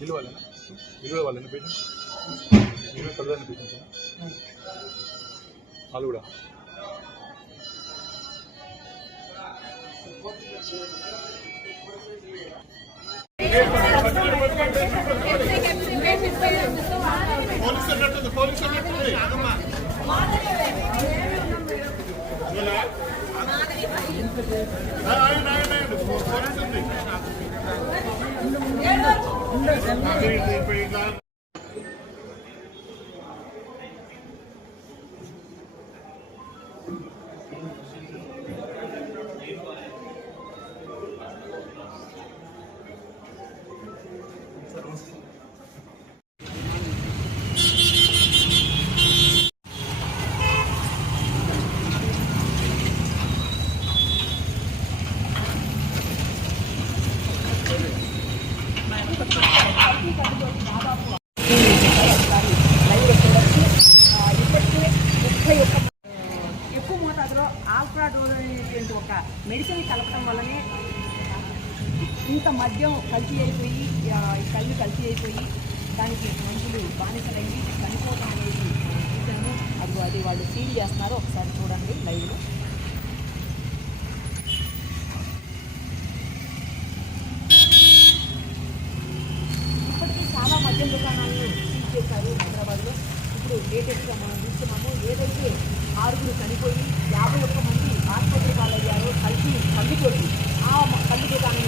ఇల్లు వాళ్ళేనా పేషెంట్ ప్రధాన పేషెంట్ వాళ్ళు కూడా ఎక్కువ మోతాదులో ఆల్ఫ్రాడోల్ అనేటువంటి ఒక మెడిసిన్ కలపడం వల్లనే ఇంత మద్యం కల్తీ అయిపోయి కళ్ళు కల్తీ అయిపోయి దానికి మనుషులు బానిసలయ్యి చనిపోవడం అనేది చూసాము. అది వాళ్ళు ఫీల్ చేస్తున్నారు. ఒకసారి చూడండి లైవ్లో. ఇప్పటికీ చాలా మద్యం దుకాణాలను సీజ్ చేశారు హైదరాబాద్లో. ఇప్పుడు లేటెస్ట్గా మనం చూస్తున్నాము. ఏదైతే 6 చనిపోయి 51 మంది ఆసుపత్రి పాలయ్యారో కల్తీ కళ్ళుతోటి ఆ కళ్ళు దుకాణం